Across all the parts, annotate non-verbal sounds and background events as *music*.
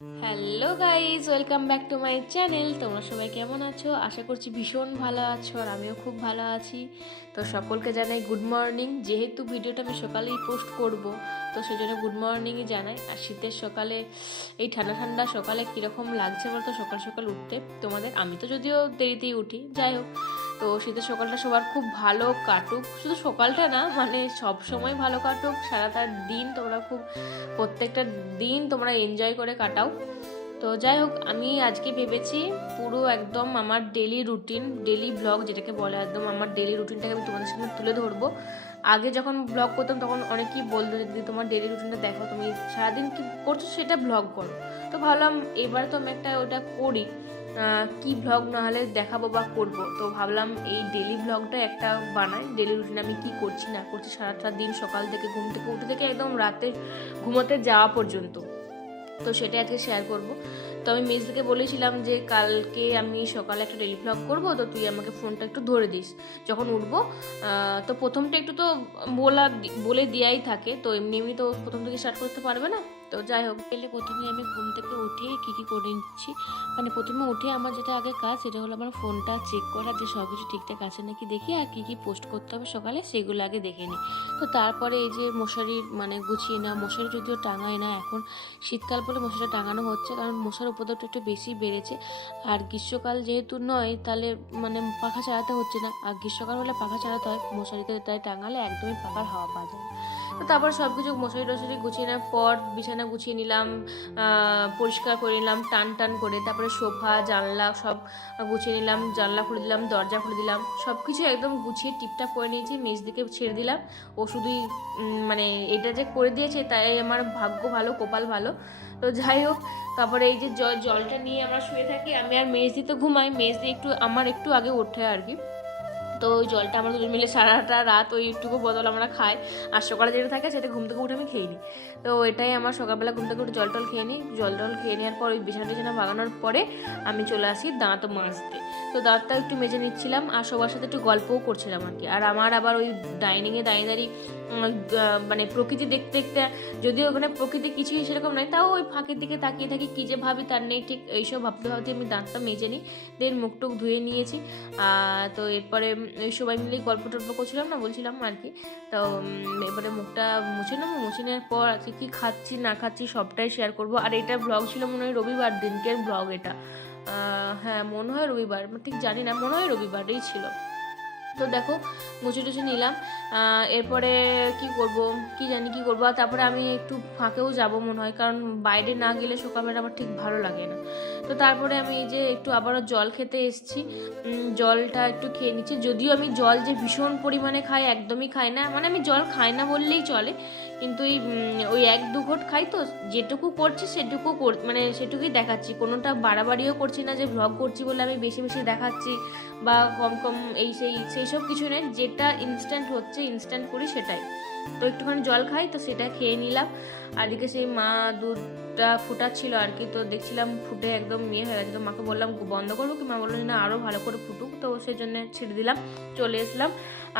Hello guys welcome back to my channel তোমরা সবাই কেমন আছো? আশা করছি ভীষণ ভালো আছো আর আমিও খুব ভালো আছি। তো সকলকে জানাই গুড মর্নিং যেহেতু ভিডিওটা আমি সকালেই পোস্ট করব, তো সেই জন্য গুড মর্নিংই জানাই। আর শীতের সকালে, এই ঠান্ডা ঠান্ডা সকালে কীরকম লাগছে বলতো? সকাল সকাল উঠতে তোমাদের, আমি তো যদিও দেরিতেই উঠি। যাই হোক তো শীতের সকালটা সবার খুব ভালো কাটুক। শুধু সকালটা না মানে সব সময় ভালো কাটুক, সারাটা দিন তোমরা খুব, প্রত্যেকটা দিন তোমরা এনজয় করে কাটাও। তো যাই হোক, আমি আজকে ভেবেছি পুরো একদম আমার ডেলি রুটিন ডেলি ব্লগ যেটাকে বলে একদম আমার ডেলি রুটিনটাকে আমি তোমাদের সামনে তুলে ধরবো। আগে যখন ব্লগ করতাম তখন অনেকেই বলতো যদি তোমার ডেলি রুটিনটা দেখো, তুমি সারাদিন কি করছ সেটা ব্লগ করো। তো ভাবলাম এবার তো আমি একটা ওটা করি। কি ব্লগ না হলে দেখাবো বা করব? তো ভাবলাম এই ডেলি ব্লগটা একটা বানাই। ডেলি রুটিন আমি কি করছি, না করছি, সারাটা দিন সকাল থেকে ঘুম থেকে উঠে থেকে একদম রাতে ঘুমোতে যাওয়া পর্যন্ত। তো সেটা আজকে শেয়ার করব। তো আমি মিসদিকে বলেছিলাম যে, কালকে আমি সকালে একটা ডেলি ব্লগ করব, তো তুই আমাকে ফোনটা একটু ধরে দিস। যখন উঠবো তো প্রথমটা একটু তো বলা বলে দেওয়াই থাকে। তো এমনি এমনি তো প্রথম থেকে স্টার্ট করতে পারবে না? তো যাই হোক এলে প্রথমে আমি ঘুম থেকে উঠে কী কী করে নিচ্ছি মানে প্রথমে উঠে আমার যেটা আগে কাজ সেটা হলো আমার ফোনটা চেক করা, যে সব কিছু ঠিকঠাক আছে নাকি দেখি, আর কী কী পোস্ট করতে হবে সকালে সেগুলো আগে দেখে নিই। তো তারপরে এই যে মশারির মানে গুছিয়ে না মশারি যদিও টাঙায় না এখন, শীতকাল বলে মশারিটা টাঙানো হচ্ছে, কারণ মশার উপদ্রবটা একটু বেশি বেড়েছে। আর গ্রীষ্মকাল যেহেতু নয়, তাহলে মানে পাখা চালাতে হচ্ছে না। আর গ্রীষ্মকাল হলে পাখা চালাতে হয়, মশারিতে তাই টাঙালে একদমই পাখার হাওয়া পাওয়া যায় তো তারপর সব কিছু মশারি টশারি গুছিয়ে নেওয়ার পর বিছানা গুছিয়ে নিলাম পরিষ্কার করে নিলাম, টান টান করে তারপরে সোফা, জানলা সব গুছিয়ে নিলাম, জানলা খুলে দিলাম, দরজা খুলে দিলাম সব কিছু একদম গুছিয়ে টিপটাপ করে নিয়েছি মেজ দিকে ছেড়ে দিলাম। ও শুধুই মানে এটা যে করে দিয়েছে তাই আমার ভাগ্য ভালো, কপাল ভালো। তো যাই হোক, তারপরে এই যে জল জলটা নিয়ে আমরা শুয়ে থাকি, আমি আর মেজদি তো ঘুমাই মেজদি একটু, আমার একটু আগে ওঠে আর কি। তো ওই জলটা আমরা দুজন মিলে সারাটা রাত ওই একটুকু বদল আমরা খাই। আর সকালে যেটা থাকে সেটা ঘুম থেকে উঠে আমি খেয়ে নিই। তো এটাই আমার সকালবেলা ঘুম থেকে উঠে জল টল খেয়ে নিই। জল টল খেয়ে নেওয়ার পর ওই বিছানা টিছানা বাগানোর পরে আমি চলে আসি দাঁত মাজতে। তো দাঁতটা একটু মেজে নিচ্ছিলাম আর সবার সাথে একটু গল্পও করছিলাম আর কি। আর আমার আবার ওই ডাইনিংয়ে দাঁড়িয়ে দাঁড়িয়ে মানে প্রকৃতি দেখতে দেখতে, যদিও ওখানে প্রকৃতি কিছুই সেরকম নয়, তাও ওই ফাঁকের দিকে তাকিয়ে থাকি, কী যে ভাবি তার নেই, ঠিক এইসব ভাবতে ভাবতে আমি দাঁতটা মেজে নিই। দেন মুখ টুক ধুয়ে নিয়েছি। তো এরপরে সবাই মিলে গল্প টল্প করছিলাম না, বলছিলাম আর কি। তো এবারে মুখটা মুছে নেব, মুছে নেওয়ার পর আজকে কী খাচ্ছি, না খাচ্ছি সবটাই শেয়ার করব। আর এটা ব্লগ ছিল মনে হয় রবিবার, দিনকের ব্লগ এটা। হ্যাঁ মনে হয় রবিবার ঠিক জানি না, মনে হয় রবিবারেই ছিল। তো দেখো, মুছে টুছে নিলাম। এরপরে কি করব, কি জানি কি করব তারপরে আমি একটু ফাঁকেও যাব মনে হয়, কারণ বাইরে না গেলে সকালবেলা আমার ঠিক ভালো লাগে না। তো তারপরে আমি এই যে একটু আবারও জল খেতে এসেছি। জলটা একটু খেয়ে নিচ্ছি। যদিও আমি জল যে ভীষণ পরিমাণে খাই, একদমই খাই না। মানে আমি জল খাই না বললেই চলে। কিন্তু ওই ওই এক দু ঘট খাই তো, যেটুকু করছি সেটুকু কর মানে সেটুকুই দেখাচ্ছি। কোনোটা বাড়াবাড়িও করছি না যে ভ্লগ করছি বলে আমি বেশি বেশি দেখাচ্ছি বা কম কম এই সেই সেই সব কিছু নেই যেটা ইনস্ট্যান্ট হচ্ছে ইনস্ট্যান্ট করি সেটাই। তো একটুখানি জল খাই তো সেটা খেয়ে নিলাম। আর এদিকে সেই মা দুধটা ফুটাচ্ছিল আর কি, তো দেখছিলাম ফুটে একদম ইয়ে হয়ে গেছে। তো মাকে বললাম বন্ধ করব কি? মা বলল, না আরও ভালো করে ফুটুক। তো সেই জন্য ছেড়ে দিলাম, চলে এসলাম।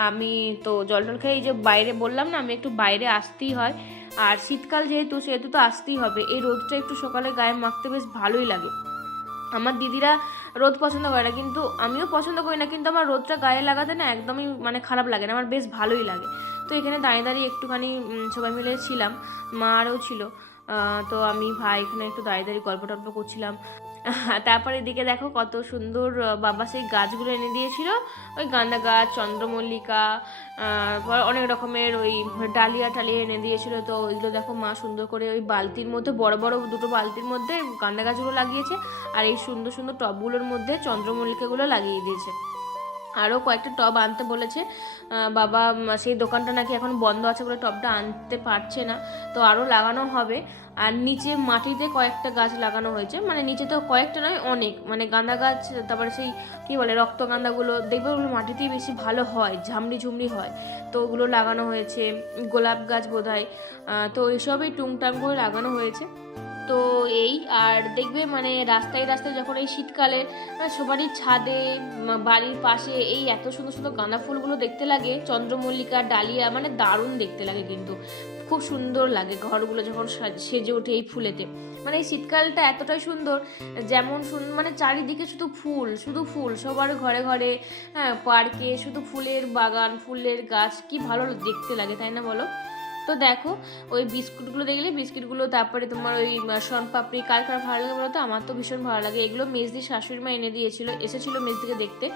আমি তো জল টল খেয়ে এই যে বাইরে বললাম না, আমি একটু বাইরে আসতেই হয়। আর শীতকাল যেহেতু, সেহেতু তো আসতেই হবে। এই রোদটা একটু সকালে গায়ে মাখতে বেশ ভালোই লাগে। আমার দিদিরা রোদ পছন্দ করে না, কিন্তু আমিও পছন্দ করি না, কিন্তু আমার রোদটা গায়ে লাগাতে না একদমই মানে খারাপ লাগে না, আমার বেশ ভালোই লাগে। তো এখানে দাঁড়িয়ে দাঁড়িয়ে একটুখানি সবাই মিলে ছিলাম, মা আরও ছিল। তো আমি ভাই এখানে একটু দাঁড়িয়ে দাঁড়িয়ে গল্প টল্প করছিলাম। *laughs* তারপরে এদিকে দেখো কত সুন্দর বাবা সেই গাছগুলো এনে দিয়েছিল। ওই গাঁদা গাছ, চন্দ্রমল্লিকা অনেক রকমের ওই ডালিয়া টালিয়া এনে দিয়েছিল। তো ওইগুলো দেখো মা সুন্দর করে ওই বালতির মধ্যে, বড় বড় দুটো বালতির মধ্যে গাঁদা গাছগুলো লাগিয়েছে। আর এই সুন্দর সুন্দর টবগুলোর মধ্যে চন্দ্রমল্লিকাগুলো লাগিয়ে দিয়েছে। আরও কয়েকটা টব আনতে বলেছে। বাবা সেই দোকানটা নাকি এখন বন্ধ আছে বলে টবটা আনতে পারছে না। তো আরও লাগানো হবে। আর নিচে মাটিতে কয়েকটা গাছ লাগানো হয়েছে। মানে নিচে তো কয়েকটা নয়, অনেক। মানে গাঁদা গাছ, তারপরে সেই, কী বলে রক্তগাঁদাগুলো দেখবে ওগুলো মাটিতেই বেশি ভালো হয়, ঝামড়ি ঝুমড়ি হয়। তো ওগুলো লাগানো হয়েছে, গোলাপ গাছ বোধ হয় তো এইসবই টুংটাং করে লাগানো হয়েছে। তো এই, আর দেখবে মানে রাস্তায় রাস্তায় যখন এই শীতকালে সবারই ছাদে বাড়ির পাশে এই এত সুন্দর সুন্দর গাঁদা ফুলগুলো দেখতে লাগে, চন্দ্রমল্লিকা, ডালিয়া মানে দারুণ দেখতে লাগে কিন্তু। খুব সুন্দর লাগে ঘরগুলো যখন সাজ- ওঠে এই ফুলেতে। মানে এই শীতকালটা এতটাই সুন্দর, যেমন মানে চারিদিকে শুধু ফুল শুধু ফুল, সবার ঘরে ঘরে হ্যাঁ পার্কে শুধু ফুলের বাগান, ফুলের গাছ, কি ভালো দেখতে লাগে, তাই না বলো? তো দেখো, ওই বিস্কুটগুলো দেখলে, বিস্কিটগুলো, তারপরে তোমার ওই সন পাপড়ি, কার কার ভালো লাগে বলো তো আমার তো ভীষণ ভালো লাগে। এগুলো মেজদি শাশুড়ি মা এনে দিয়েছিল, এসেছিল মেজদিকে দেখতে।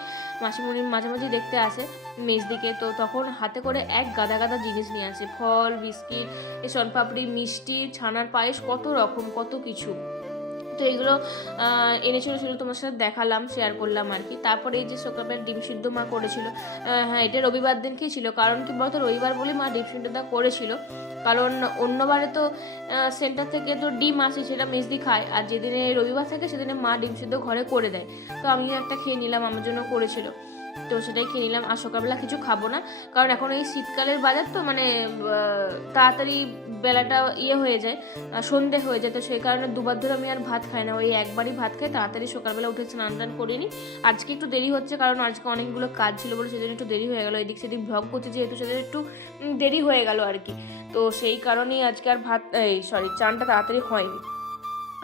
মাসিমণি মাঝে মাঝে দেখতে আসে মেজদিকে। তো তখন হাতে করে এক গাদা গাদা জিনিস নিয়ে আসে। ফল, বিস্কিট, এই সন পাপড়ি, মিষ্টি, ছানার পায়েস, কত রকম, কত কিছু। তো এইগুলো এনেছিল সেগুলো তোমার সাথে দেখালাম শেয়ার করলাম আর কি। তারপরে এই যে সকালবেলা ডিম সিদ্ধ মা করেছিল হ্যাঁ এটা রবিবার দিনকেই ছিল কারণ কি বলতো, রবিবার বলে মা ডিম সিদ্ধটা করেছিল। কারণ অন্যবারে তো সেন্টার থেকে তো ডিম আসে, সেটা মেজদি খায়, আর যেদিনে রবিবার থাকে, সেদিনে মা ডিম সিদ্ধ ঘরে করে দেয়। তো আমিও একটা খেয়ে নিলাম, আমার জন্য করেছিল। তো সেটাই খেয়ে নিলাম, আর সকালবেলা কিছু খাব না। কারণ এখন এই শীতকালের বাজার তো মানে তাড়াতাড়ি বেলাটা ইয়ে হয়ে যায় সন্ধে হয়ে যায়, তো সেই কারণে দুবার ধরে আমি আর ভাত খাই না। ওই একবারই ভাত খাই, তাড়াতাড়ি সকালবেলা উঠে স্নান টান করিনি। আজকে একটু দেরি হচ্ছে কারণ আজকে অনেকগুলো কাজ ছিল বলে সেজন্য একটু দেরি হয়ে গেলো। এদিক সেদিক ব্লগ করছে যেহেতু সেদিন একটু দেরি হয়ে গেল আর কি। তো সেই কারণেই আজকে আর ভাত, এই সরি চানটা তাড়াতাড়ি হয়নি।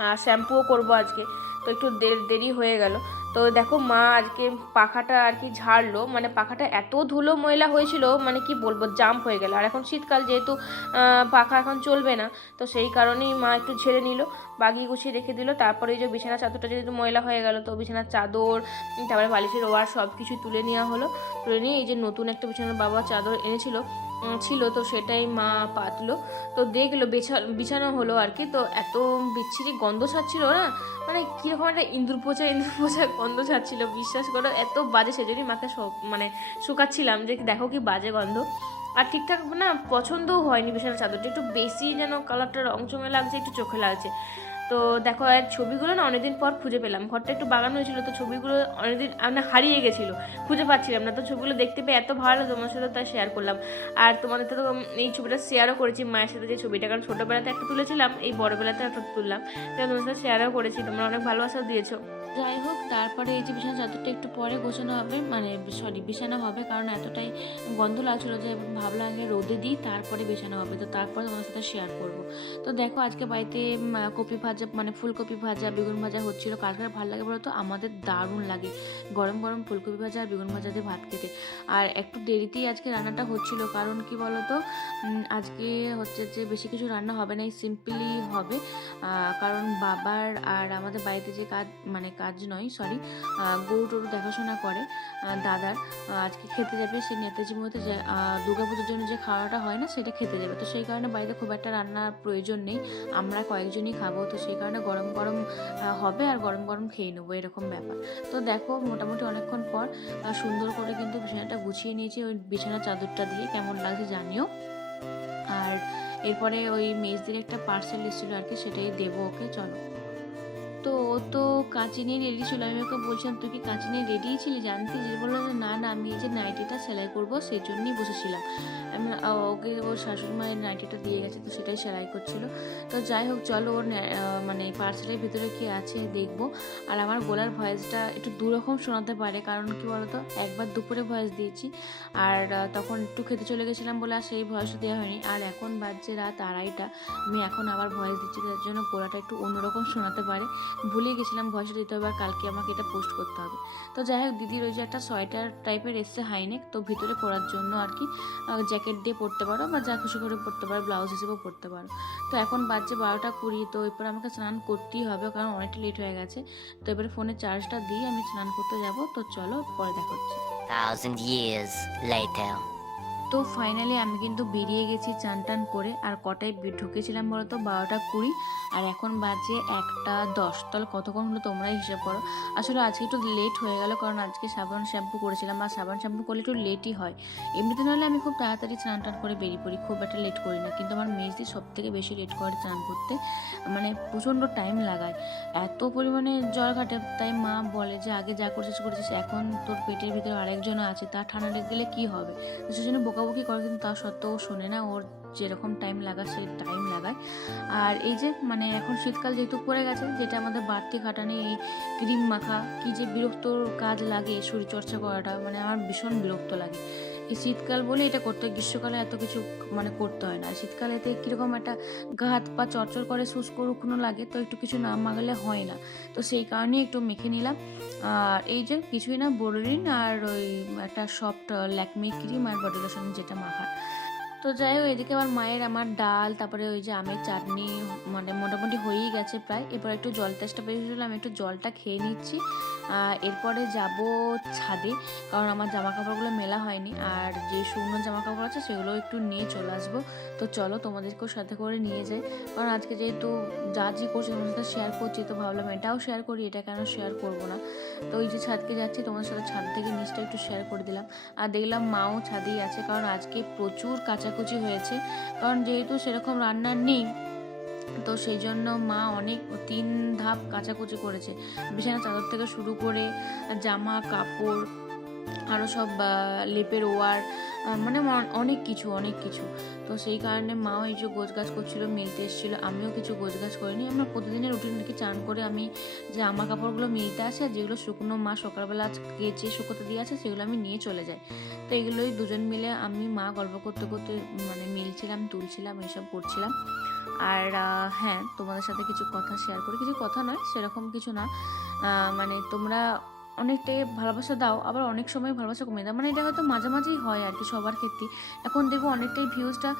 আর শ্যাম্পুও করব আজকে, তো একটু দেরি হয়ে গেল। তো দেখো মা আজকে পাখাটা আর কি ঝাড়লো মানে পাখাটা এত ধুলো ময়লা হয়েছিল মানে কি বলব জাম্প হয়ে গেল। আর এখন শীতকাল যেহেতু পাখা এখন চলবে না, তো সেই কারণেই মা একটু ঝেড়ে নিল, বাগিয়ে গুছিয়ে রেখে দিল। তারপরে যে বিছানা চাদরটা যেহেতু ময়লা হয়ে গেল, তো বিছানার চাদর, তারপরে বালিশের ওয়ার সব কিছু তুলে নেওয়া হলো। তুলে নিয়ে এই যে নতুন একটা বিছানার বাবা চাদর এনেছিল ছিল তো সেটাই মা পাতলো। তো দেখল, বেছা, বিছানো হলো আর কি। তো এত বিচ্ছিরি গন্ধ ছাড়ছিল না? মানে কীরকম একটা ইঁদুর পোচা ইঁদুর পোচা গন্ধ ছাড়ছিল, বিশ্বাস করো। এত বাজে সেজন্যই মাকে মানে শুকাচ্ছিলাম যে দেখো কি বাজে গন্ধ। আর ঠিকঠাক না, পছন্দও হয়নি বিছানার চাদরটা। একটু বেশি যেন কালারটা রং চঙে লাগছে, একটু চোখে লাগছে। তো দেখো আর ছবিগুলো না অনেকদিন পর খুঁজে পেলাম। ঘরটা একটু বাগান হয়েছিল, তো ছবিগুলো অনেকদিন আমরা হারিয়ে গেছিল, খুঁজে পাচ্ছিলাম না। তো ছবিগুলো দেখতে পেয়ে এত ভালো তোমার সাথে তাই শেয়ার করলাম। আর তোমাদের তো এই ছবিটা শেয়ারও করেছি, মায়ের সাথে যে ছবিটা, কারণ ছোটোবেলাতে একটা তুলেছিলাম, এই বড়োবেলাতে একটা তুললাম। তো তোমার সাথে শেয়ারও করেছি, তোমরা অনেক ভালোবাসাও দিয়েছ। যাই হোক, তারপরে এই যে বিছানা চাদরটা একটু পরে গোছানো হবে মানে সরি, বিছানা হবে, কারণ এতটাই গন্ধ লাগছিল যে ভাবলাম আগে রোদে দিই, তারপরে বিছানা হবে। তো তারপরে তোমার সাথে শেয়ার করব। তো দেখো, আজকে বাড়িতে কপি ভাজা মানে ফুলকপি ভাজা, বেগুন ভাজা হচ্ছিল কার কার ভালো লাগে বলো তো আমাদের দারুণ লাগে। গরম গরম ফুলকপি ভাজা আর বেগুন ভাজা দিয়ে ভাত খেতে। আর একটু দেরিতেই আজকে রান্নাটা হচ্ছিল, কারণ কি বলতো? আজকে হচ্ছে যে বেশি কিছু রান্না হবে না সিম্পলি হবে। কারণ বাবার আর আমাদের বাড়িতে যে কাজ মানে কাজ নয় সরি গরু টরু দেখাশোনা করে দাদার। আজকে খেতে যাবে সে নেতাজি মধ্যে যে পুজোর জন্য যে খাওয়াটা হয় না, সেটা খেতে যাবে। তো সেই কারণে বাড়িতে খুব একটা রান্নার প্রয়োজন নেই। আমরা কয়েকজনই খাব, তো সেই কারণে গরম গরম হবে আর গরম গরম খেয়ে নেব, এরকম ব্যাপার। তো দেখো মোটামুটি অনেকক্ষণ পর সুন্দর করে কিন্তু বিছানাটা গুছিয়ে নিয়েছি, ওই বিছানার চাদরটা দিয়ে, কেমন লাগছে জানিও। আর এরপরে ওই মেজদের একটা পার্সেল এসেছিল আর কি, সেটাই দেবো ওকে, চলো। তো ও তো কাঁচি নিয়ে রেডি ছিল। আমি ওকে বলছিলাম, তুই কি কাঁচি নিয়ে রেডি ছিলি? জানতি যে বলল যে না না, আমি এই যে নাইটিটা সেলাই করব সেই জন্যই বসেছিলাম। আমি ওকে ওর শাশুড়ি মায়ের নাইটিটা দিয়ে গেছে, তো সেটাই সেলাই করছিল। তো যাই হোক, চলো ওর মানে পার্সেলের ভিতরে কি আছে দেখব। আর আমার গলার ভয়েসটা একটু দুরকম শোনাতে পারে, কারণ কি বলতো, একবার দুপুরে ভয়েস দিয়েছি। আর তখন একটু খেতে চলে গেছিলাম বলে আর সেই ভয়েসটা দেওয়া হয়নি। আর এখন বাজছে রাত আড়াইটা, আমি এখন আবার ভয়েস দিচ্ছি, তার জন্য গলাটা একটু অন্যরকম শোনাতে পারে। ভুলে গেছিলাম ভয়েসটা দিতে হবে আর কালকে আমাকে এটা পোস্ট করতে হবে। তো যাই হোক দিদির ওই যে একটা সোয়েটার টাইপের এসছে হাইনেক, তো ভিতরে পরার জন্য আর কি জ্যাকেট দিয়ে পরতে পারো বা যা খুশি করে পরতে পারো ব্লাউজ হিসেবেও পরতে পারো। তো এখন বাজছে বারোটা কুড়ি, তো এরপর আমাকে স্নান করতেই হবে কারণ অনেকটা লেট হয়ে গেছে। তো এবারে ফোনে চার্জটা দিয়ে আমি স্নান করতে যাব, তো চলো পরে দেখা হচ্ছে। Thousand years later. তো ফাইনালি আমি কিন্তু বেরিয়ে গেছি চান টান করে। আর কটায় ঢুকেছিলাম বলতো? বারোটা কুড়ি। আর এখন বাজে একটা দশ। তাহলে কতক্ষণ হলো তোমরাই হিসেব করো। আসলে আজকে একটু লেট হয়ে গেল কারণ আজকে সাবান শ্যাম্পু করেছিলাম। আর সাবান শ্যাম্পু করলে একটু লেটই হয়। এমনিতে নাহলে আমি খুব তাড়াতাড়ি স্নান টান করে বেরিয়ে পড়ি। খুব একটা লেট করি না। কিন্তু আমার মেজদি সব থেকে বেশি লেট করে স্নান করতে। মানে প্রচণ্ড টাইম লাগায়। এত পরিমাণে জল ঘাটে। তাই মা বলে যে, আগে যা করছিস, করেছিস। এখন তোর পেটের ভিতরে আরেকজন আছে। তা ঠান্ডা গেলে কী হবে? তো সেজন্য বকাবকি করে কিন্তু তা সত্ত্বেও শোনে না। ওর যেরকম টাইম লাগা সেই টাইম লাগায়। আর এই যে মানে এখন শীতকাল যেহেতু পড়ে গেছে, যেটা আমাদের বাড়তি খাটানি, এই ক্রিম মাখা, কী যে বিরক্তর কাজ লাগে শরীরচর্চা করাটা মানে আমার ভীষণ বিরক্ত লাগে। শীতকাল বলে এটা করতে হয়, গ্রীষ্মকালে এত কিছু মানে করতে হয় না। শীতকালেতে কীরকম একটা গা হাত পা চরচর করে শুষ্ক রুগ্ন লাগে, তো একটু কিছু না মাগালে হয় না। তো সেই কারণে একটু মেখে নিলাম। আর এই যে কিছুই না বোরোরিন আর ওই একটা সফট ল্যাকমি ক্রিম আর বডি লোশন যেটা মাখা তো যাই হোক, এদিকে আমার মায়ের আমার ডাল, তারপরে ওই যে আমের চাটনি মানে মোটামুটি হয়েই গেছে প্রায়। এবার একটু জল তেষ্টা পেয়েছিল আমি একটু জলটা খেয়ে নিচ্ছি। আর এরপরে যাব ছাদে, কারণ আমার জামা কাপড়গুলো মেলা হয়নি। আর যে শুকনো জামা কাপড় আছে, সেগুলো একটু নিয়ে চলে আসব। তো চলো, তোমাদেরকেও সাথে করে নিয়ে যাই। কারণ আজকে যেহেতু যা যে করছি, তোমাদের সাথে শেয়ার করছি, তো ভাবলাম এটাও শেয়ার করি, এটা কেন শেয়ার করব না? তো ওই যে ছাদকে যাচ্ছি, তোমাদের সাথে ছাদ থেকে নিচটা একটু শেয়ার করে দিলাম। আর দেখলাম মাও ছাদেই আছে, কারণ আজকে প্রচুর কাচাকুচি হয়েছে। কারণ যেহেতু সেরকম রান্নার নেই, তো সেই জন্য মা অনেক, তিন ধাপ কাচাকুচি করেছে। বিছানা চাদর থেকে শুরু করে জামা, কাপড় আরও সব লেপের ওয়ার মানে অনেক কিছু অনেক কিছু। তো সেই কারণে মাও এই যে গোছ গাছ করছিল, মিলতে এসেছিল, আমিও কিছু গোছ গাছ করিনি। আমার প্রতিদিনের রুটিন নাকি চান করে আমি যে জামা কাপড়গুলো মিলতে আসে আর যেগুলো শুকনো মা সকালবেলা কেচে শুকোতে দিয়ে আছে সেগুলো আমি নিয়ে চলে যাই। তো এগুলোই দুজন মিলে আমি মা গল্প করতে করতে মানে মিলছিলাম, তুলছিলাম, এইসব করছিলাম। আর হ্যাঁ তোমাদের সাথে কিছু কথা শেয়ার করি। কিছু কথা নয়, সেরকম কিছু না। মানে তোমরা অনেকটাই ভালোবাসা দাও, আবার অনেক সময় ভালোবাসা কমে দাও। মানে এটা হয়তো মাঝামাঝি হয় আর কি সবার ক্ষেত্রে। এখন দেখব অনেকটাই ভিউজটা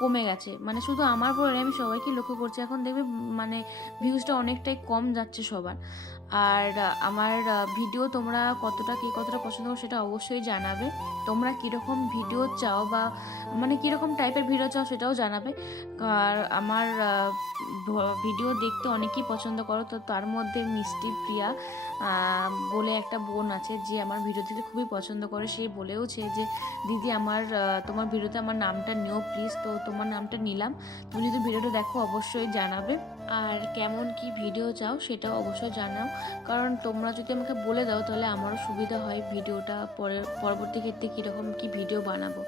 কমে গেছে। মানে শুধু আমার পরে আমি সবাইকে লক্ষ্য করছি, এখন দেখবে মানে ভিউজটা অনেকটাই কম যাচ্ছে সবার। আর আমার ভিডিও তোমরা কতটা কে কতটা পছন্দ করো সেটা অবশ্যই জানাবে। তোমরা কীরকম ভিডিও চাও বা মানে কীরকম টাইপের ভিডিও চাও সেটাও জানাবে। আর আমার ভিডিও দেখতে অনেকেই পছন্দ করো, তো তার মধ্যে মিষ্টি প্রিয়া বলে একটা বোন আছে যে আমার ভিডিও দেখতে খুবই পছন্দ করে। সে বলেওছে যে, দিদি আমার তোমার ভিডিওতে আমার নামটা নিও প্লিজ। তো তোমার নামটা নিলাম। তুমি যদি ভিডিওটা দেখো অবশ্যই জানাবে। আর কেমন কি ভিডিও চাও সেটাও অবশ্যই জানাও। কারণ তোমরা যদি আমাকে বলে দাও তাহলে আমারও সুবিধা হয় ভিডিওটা পরে পরবর্তী ক্ষেত্রে কীরকম কি ভিডিও বানাবো।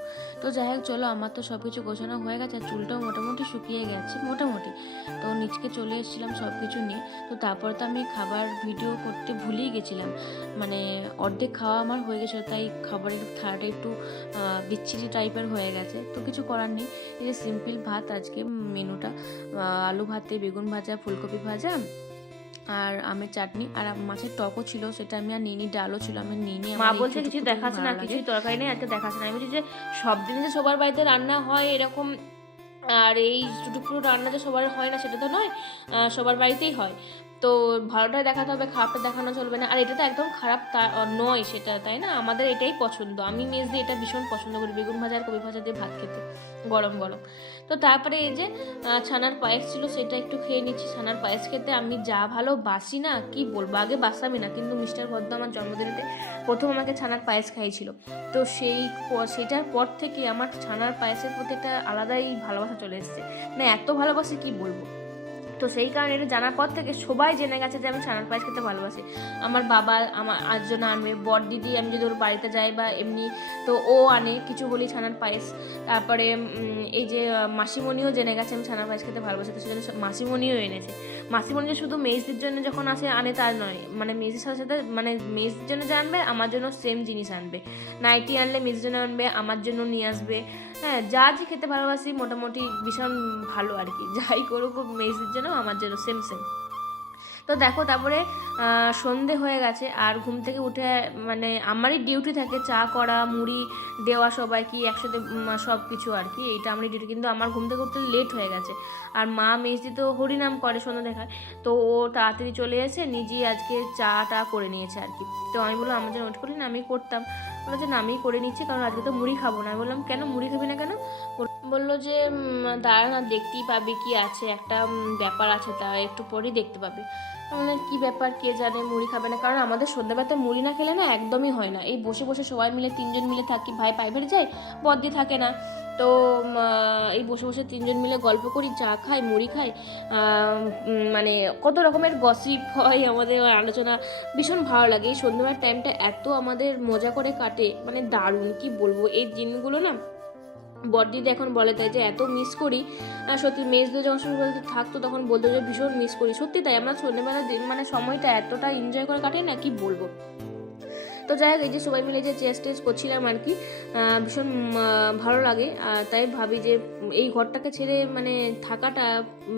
তো যাই হোক, চলো আমার তো সব কিছু গোছানো হয়ে গেছে আর চুলটাও মোটামুটি শুকিয়ে গেছে, মোটামুটি। তো নিচকে চলে এসেছিলাম সব কিছু নিয়ে। তো তারপরে তো আমি খাবার ভিডিও করতে ভুলেই গেছিলাম। মানে অর্ধেক খাওয়া আমার হয়ে গেছিল, তাই খাবারের থালাটা একটু বিচ্ছিরি টাইপের হয়ে গেছে। তো কিছু করার নেই। এই যে সিম্পল ভাত আজকে মেনুটা। আলু ভাতে, বেগুন ভাজা ফুলকপি ভাজা আর আমের চাটনি আর মাছের টকও ছিল সেটা আমি আর নিইনি ডালও ছিল আমি নিইনি মা বলছে কিছু দেখাচ্ছে না কিছুই তরকারি নেই আজকে দেখাচ্ছে না। আমি বলছি যে সব দিন যে সবার বাড়িতে রান্না হয় এরকম আর এই টুকরো রান্না যে সবার হয় না সেটা তো নয় সবার বাড়িতেই হয়। তো ভালোটাই দেখাতে হবে খারাপটা দেখানো চলবে না। আর এটা তো একদম খারাপ তা নয় সেটা তাই না? আমাদের এটাই পছন্দ। আমি মেজ দিয়ে এটা ভীষণ পছন্দ করি বেগুন ভাজা আর কবি ভাজা দিয়ে ভাত খেতে গরম গরম। তো তারপরে এই যে ছানার পায়েস ছিল সেটা একটু খেয়ে নিচ্ছি। ছানার পায়েস খেতে আমি যা ভালো বাসি না, কি বলব? আগে বাসামি না, কিন্তু মিস্টার ভদ্র আমার জন্মদিনেতে প্রথম আমাকে ছানার পায়েস খাইয়েছিল। তো সেই সেটার পর থেকে আমার ছানার পায়েসের প্রতি একটা আলাদাই ভালোবাসা চলে এসছে। না, এত ভালোবাসি কি বলব? তো সেই কারণে এটা জানার পর থেকে সবাই জেনে গেছে যে আমি ছানার পায়েস খেতে ভালোবাসি। আমার বাবা, আমার আর জন্য আনবে, বর, দিদি, আমি যদি ওর বাড়িতে যাই বা এমনি তো ও আনে, কিছু বলি ছানার পায়েস। তারপরে এই যে মাসিমণিও জেনে গেছে আমি ছানার পায়েস খেতে ভালোবাসি, তো সেজন্য মাসিমণিও এনেছে। মাসিমণি যে শুধু মেজদির জন্য যখন আসে, আনে তার নয়। মানে মেয়েদের সাথে সাথে মানে মেজদির জন্য যে আনবে, আমার জন্য সেম জিনিস আনবে। নাইটি আনলে মেজদির জন্য আনবে, আমার জন্য নিয়ে আসবে। হ্যাঁ যা যে খেতে ভালোবাসি, মোটামুটি ভীষণ ভালো আর কি। যাই করুক মেজদির জন্য আমার জন্য সেম সেম তো দেখো, তারপরে সন্ধে হয়ে গেছে আর ঘুম থেকে উঠে মানে আমারই ডিউটি থাকে চা করা, মুড়ি দেওয়া সবাই কি একসাথে সব কিছু আর কি। এইটা আমারই ডিউটি কিন্তু আমার ঘুম থেকে উঠতে লেট হয়ে গেছে। আর মা মেজদি তো হরিনাম করে সন্ধ্যা দেখায়, তো ও তাড়াতাড়ি চলে এসে নিজেই আজকে চা টা করে নিয়েছে আর কি। তো আমি বললাম, আমার জন্য করি না? আমি করতাম। বলল যে আমি করে নিচ্ছি, কারণ আজকে তো মুড়ি খাব না। আমি বললাম, কেন মুড়ি খাবি না কেন? বলল যে দাঁড়া না, দেখতেই পাবি কি আছে। একটা ব্যাপার আছে, তা একটু পরেই দেখতে পাবি। মানে কি ব্যাপার? কে জানে মুড়ি খাবে না? কারণ আমাদের সন্ধ্যাবেলাতে মুড়ি না খেলে না একদমই হয় না। এই বসে বসে সবাই মিলে তিনজন মিলে থাকি, ভাই প্রাইভেট যায় বদ্দি থাকে না। তো এই বসে বসে তিনজন মিলে গল্প করি, চা খাই, মুড়ি খাই। মানে কত রকমের গসিপ হয়, আমাদের আলোচনা ভীষণ ভালো লাগে। এই সন্ধ্যাবেলার টাইমটা এত আমাদের মজা করে কাটে। মানে দারুণ, কি বলব? এই দিনগুলো না বড়দিদি এখন বলে তাই যে, এত মিস করি। সত্যি মেজদের যখন সঙ্গে থাকতো, তখন বলতো যে, ভীষণ মিস করি। সত্যি তাই, আমরা সন্ধ্যেবেলা মানে সময়টা এতটা এনজয় করে কাটে না, কি বলব? তো যাই হোক, এই যে সবাই মিলে যে চেয়ার টেস করছিলাম আর কি ভীষণ ভালো লাগে। তাই ভাবি যে, এই ঘরটাকে ছেড়ে মানে থাকাটা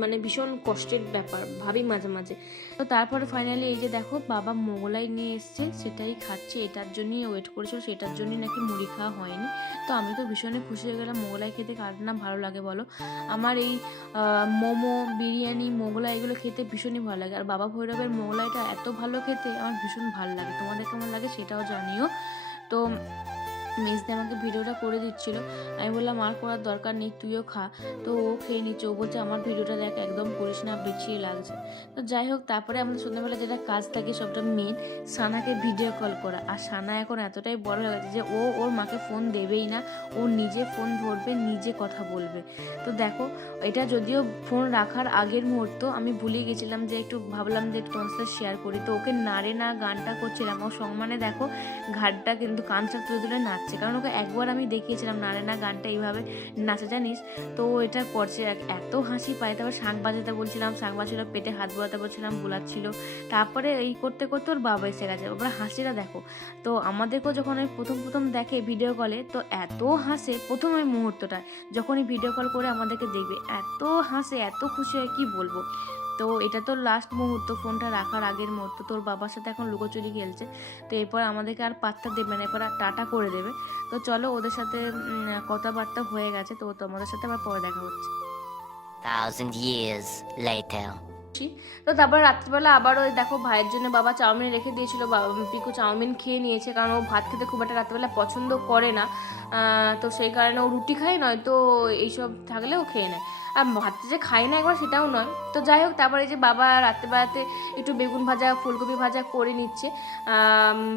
মানে ভীষণ কষ্টের ব্যাপার, ভাবি মাঝে মাঝে। তো তারপরে ফাইনালি এই যে দেখো বাবা মোগলাই নিয়ে এসছে, সেটাই খাচ্ছে, এটার জন্যই ওয়েট করেছিল, সেটার জন্যই নাকি মুড়ি খাওয়া হয়নি। তো আমি তো ভীষণই খুশি হয়ে গেলাম, মোগলাই খেতে কার না ভালো লাগে বলো। আমার এই মোমো, বিরিয়ানি, মোগলাই এগুলো খেতে ভীষণই ভালো লাগে। আর বাবা ভৈরবের মোগলাইটা এত ভালো খেতে, আমার ভীষণ ভালো লাগে। তোমাদের কেমন লাগে সেটাও জানিও। তো মেজদি আমাকে ভিডিওটা করে দিচ্ছিল। আমি বললাম, আর করার দরকার নেই, তুইও খা। তো ও খেয়ে নিচ্ছে। ও বলছে, আমার ভিডিওটা দেখ, একদম করিস না, বিছিয়ে লাগছে। তো যাই হোক, তারপরে আমাদের সন্ধ্যাবেলা যেটা কাজ থাকে, সবটা মেন, সানাকে ভিডিও কল করা। আর সানা এখন এতটাই বড় হয়ে গেছে যে, ও ওর মাকে ফোন দেবেই না। ও নিজে ফোন ধরবে, নিজে কথা বলবে। তো দেখো, এটা যদিও ফোন রাখার আগের মুহূর্ত, আমি ভুলে গেছিলাম যে, একটু ভাবলাম যে, একটু শেয়ার করি। তো ওকে নাড়ে না, গানটা করছিলাম। ও সম্মানে দেখো, ঘাটটা কিন্তু কানটা তুলে তুলে নাচছে কারণ ওকে একবার আমি দেখিয়েছিলাম নাড়ে না গানটা এইভাবে নাচে, জানিস? তো এটা করছে। এত হাসি পায়। তারপর শাঁখ বাজাতে বলছিলাম শাঁখ বাজছিল, পেটে হাত বোলাতে বলছিলাম, বোলাচ্ছিল। তারপরে এই করতে করতে ওর বাবা এসে গেছে। ওরা হাসিটা দেখো। তো আমাদেরকেও যখন ওই প্রথম প্রথম দেখে ভিডিও কলে তো এত হাসে প্রথম ওই মুহূর্তটা যখনই ভিডিও কল করে আমাদেরকে দেখবে, এত হাসে, এত খুশি হয়, কি বলব? তো এটা তো লাস্ট মুহূর্ত ফোনটা রাখার আগের মুহূর্ত। তোর বাবার সাথে এখন লুকোচুরি খেলছে। তো এরপর আমাদেরকে আর পাত্তা দেবে না এরপর আর টাটা করে দেবে। তো চলো ওদের সাথে কথাবার্তা হয়ে গেছে। তো তোমাদের সাথে আবার পরে দেখা হচ্ছে। Thousand years later. তো তারপর রাত্রিবেলা আবার ওই দেখো ভাইয়ের জন্য বাবা চাউমিন রেখে দিয়েছিল। বাবা পিকু চাউমিন খেয়ে নিয়েছে। কারণ ও ভাত খেতে খুব একটা রাত্রিবেলা পছন্দ করে না। তো সেই কারণে ও রুটি খায় নয় তো এইসব থাকলে ও খেয়ে নেয়। আর ভাত যে খাই না একবার সেটাও নয়। তো যাই হোক, তারপরে যে বাবা রাত্রেবেলাতে একটু বেগুন ভাজা, ফুলকপি ভাজা করে নিচ্ছে।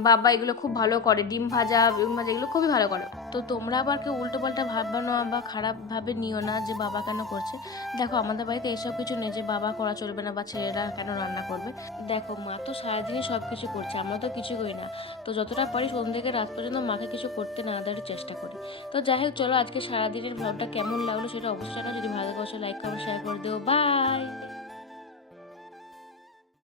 বাবা এগুলো খুব ভালো করে, ডিম ভাজা, বেগুন ভাজা এগুলো খুবই ভালো করে। তো তোমরা আবার কেউ উল্টো পাল্টা ভাববে না বা খারাপভাবে নিও না যে বাবা কেন করছে। দেখো, আমাদের বাড়িতে এসব কিছু নেই যে বাবা করা চলবে না বা ছেলেরা কেন রান্না করবে। দেখো, মা তো সারাদিনই সব কিছু করছে, আমরা তো কিছু করি না। তো যতটা পারি সন্ধ্যে থেকে রাত পর্যন্ত মাকে কিছু করতে না দেওয়ার চেষ্টা করি। তো যাই হোক, চলো আজকে সারাদিনের ব্লগটা কেমন লাগল সেটা অবশ্যই। যদি ভালো লাগে লাইক কমেন্ট শেয়ার করে দিও। বাই